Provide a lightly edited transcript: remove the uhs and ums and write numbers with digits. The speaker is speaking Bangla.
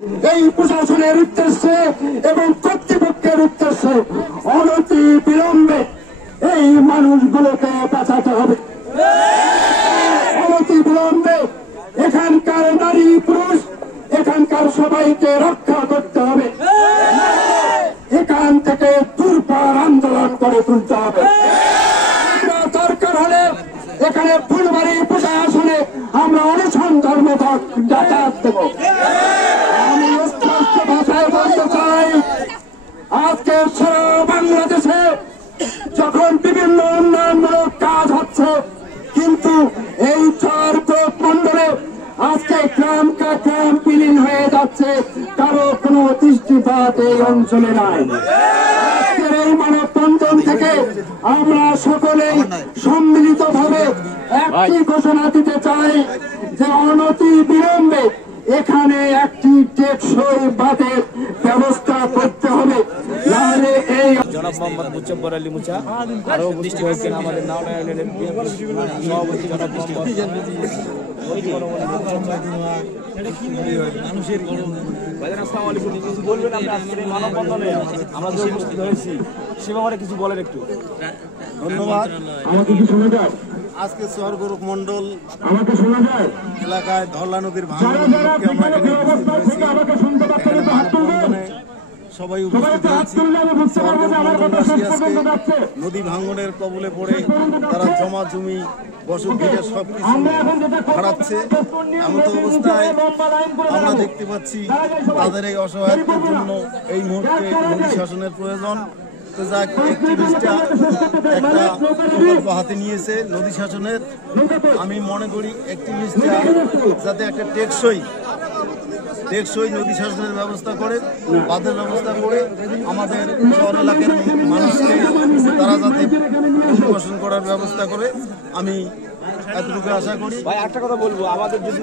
এই প্রশাসনের উদ্দেশ্যে এবং কর্তৃপক্ষের উদ্দেশ্যে অনতি বিলম্বে এই মানুষগুলোকে বাঁচাতে হবে। অনতি বিলম্বে এখানকার নারী পুরুষ এখানকার সবাইকে রক্ষা করতে হবে। এখান থেকে দুর্বার আন্দোলন করে তুলতে হবে। দরকার হলে এখানে ফুলবাড়ি প্রশাসনে আমরা অনশন ধর্মঘট যাতায়াত দেব। আমি স্পষ্ট ভাষায় বলতে চাই, আজকে সারা বাংলাদেশে যখন বিভিন্ন উন্নয়নমূলক কাজ হচ্ছে, কিন্তু এই 4 ব্লক মন্ডলে আজকে গ্রাম বিলীন হয়ে যাচ্ছে, কারো কোনো দৃষ্টিপাত এই অঞ্চলে নাই। আজকের এই মানববন্ধন থেকে আমরা সকলেই সম্মিলিতভাবে একটি ঘোষণা দিতে চাই যে অনতি বিলম্বে এখানে একটি টেকসই বাঁধের ব্যবস্থা করতে হবে। নাহলে এই জনাব মোহাম্মদ মুজব্বর আলী মুচা আরো উপস্থিত হয়েছেন আমাদের নাওনা ইউনিয়নের সভাপতি জনাব কিছু বলেন একটু। ধন্যবাদ। আমাকে কি শোনা যায়? আজকে সোহরগরুক মন্ডল আমাকে শোনা যায়? এলাকায় ধরলা নদীর ভাঙনকে আমরা এখানে উপস্থিত হয়েছি। এখানে মানববন্ধনে সবাই উপস্থিত হয়েছি। সোহরগরুক মন্ডলবাসী আজকে নদী ভাঙনের কবলে পড়ে তারা জমা জমি বসত ভিটে সবকিছু হারাচ্ছে। এমত অবস্থায় আমরা দেখতে পাচ্ছি তাদের এই অসহায়তার জন্য এই মুহূর্তে নদী শাসনের প্রয়োজন। তো যাক, অ্যাক্টিভিস্টরা একটা প্রকল্প হাতে নিয়েছে নদী শাসনের। আমি মনে করি অ্যাক্টিভিস্টরা যাতে একটা টেকসই নদী শাসনের ব্যবস্থা করে, বাঁধের ব্যবস্থা করে আমাদের শহর এলাকার মানুষকে তারা যাতে পুনর্বাসন করার ব্যবস্থা করে, আমি এতটুকু আশা করি। ভাই একটা কথা বলবো, আমাদের যদি